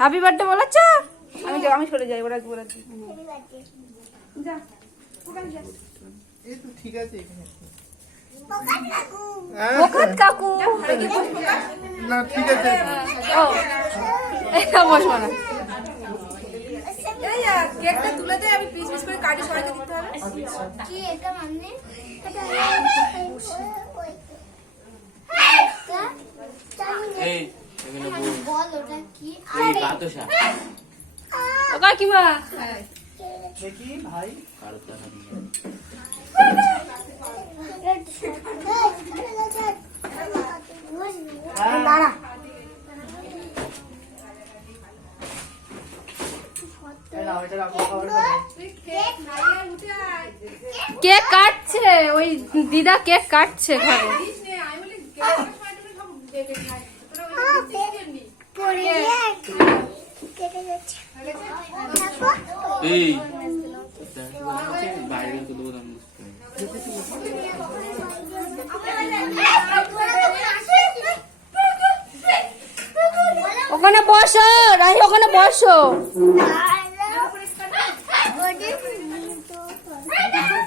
Happy birthday বলেছ? আমি সরে যাই, ওরা বলেছি। যা এই তো ঠিক আছে এখানে। ওখান কাকু না ঠিক আছে। ও এটা বসবো না। কেকটা তুলে দে, আমি পিস পিস করে কাটি সবাইকে দিতে হবে। কি এটা মানে? এই এখানে বল ওটা কি? এই বাতাসা ও কাকিমা দেখি ভাই কারো টাকা দিয়ে দাঁড়া। এটা রাখো খাবার খাবে। কেক কাটছে, ওই দিদা কেক কাটছে ঘরে। এই বাইরে তো দৌড়ান ওখানে বসো রাহি, ওখানে বসো।